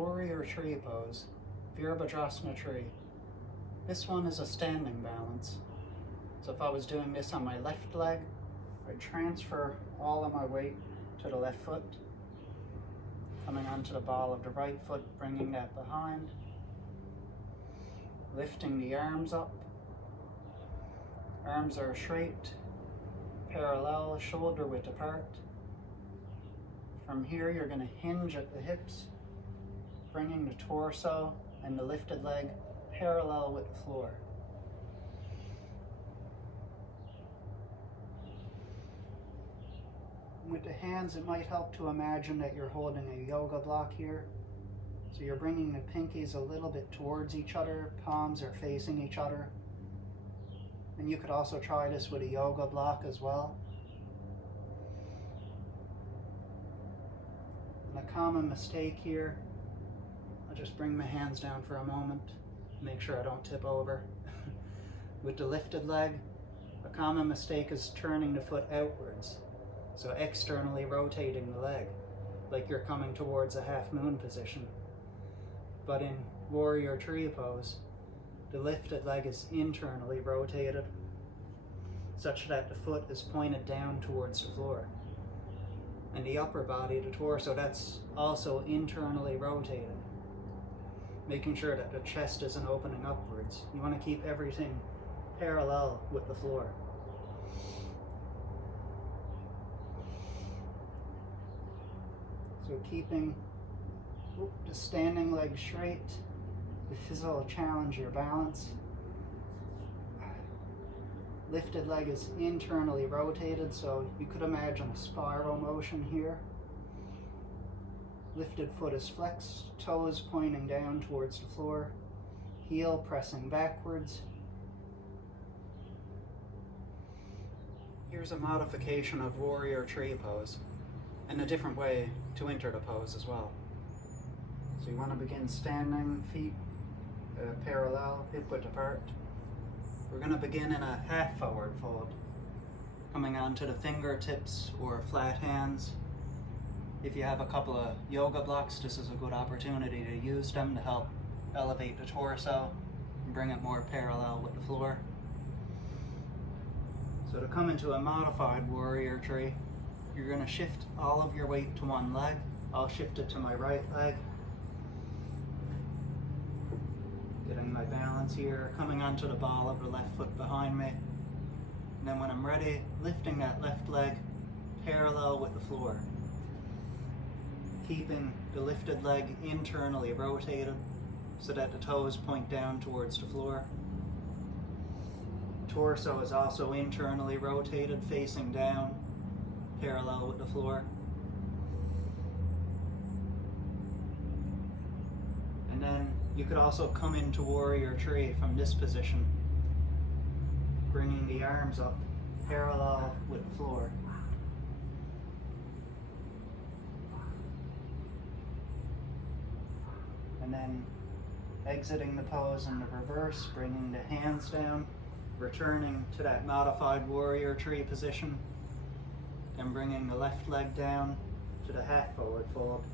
Warrior Tree pose, Virabhadrasana tree. This one is a standing balance. So if I was doing this on my left leg, I'd transfer all of my weight to the left foot, coming onto the ball of the right foot, bringing that behind, lifting the arms up. Arms are straight, parallel, shoulder width apart. From here, you're going to hinge at the hips, bringing the torso and the lifted leg parallel with the floor. With the hands, it might help to imagine that you're holding a yoga block here. So you're bringing the pinkies a little bit towards each other, palms are facing each other. And you could also try this with a yoga block as well. And a common mistake here, I'll just bring my hands down for a moment, make sure I don't tip over. With the lifted leg, a common mistake is turning the foot outwards. So externally rotating the leg, like you're coming towards a half moon position. But in Warrior Tree pose, the lifted leg is internally rotated, such that the foot is pointed down towards the floor. And the upper body, the torso, that's also internally rotated, making sure that the chest isn't opening upwards. You want to keep everything parallel with the floor. So keeping the standing leg straight, this will challenge your balance. Lifted leg is internally rotated, so you could imagine a spiral motion here. Lifted foot is flexed, toes pointing down towards the floor, heel pressing backwards. Here's a modification of Warrior Tree pose, and a different way to enter the pose as well. So you want to begin standing, feet parallel, hip width apart. We're going to begin in a half forward fold, coming onto the fingertips or flat hands. If you have a couple of yoga blocks, this is a good opportunity to use them to help elevate the torso and bring it more parallel with the floor. So to come into a modified Warrior Tree, you're going to shift all of your weight to one leg. I'll shift it to my right leg. Getting my balance here, coming onto the ball of the left foot behind me. And then when I'm ready, lifting that left leg parallel with the floor. Keeping the lifted leg internally rotated so that the toes point down towards the floor. Torso is also internally rotated, facing down, parallel with the floor. And then you could also come into Warrior Tree from this position, bringing the arms up parallel with the floor. And then exiting the pose in the reverse, bringing the hands down, returning to that modified Warrior Tree position, and bringing the left leg down to the half forward fold.